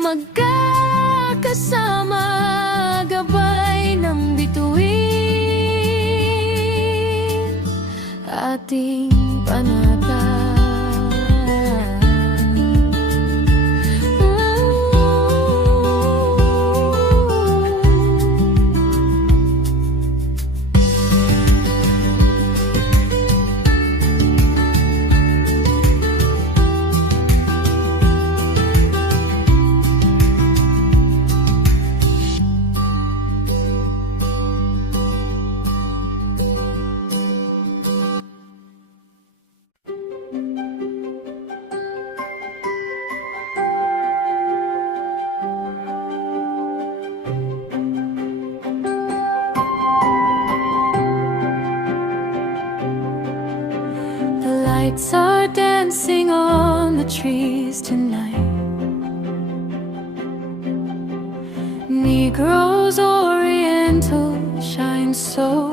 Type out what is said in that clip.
magkakasama, gabay ng bituin, ating panata. Lights are dancing on the trees tonight. Negroes Oriental shine so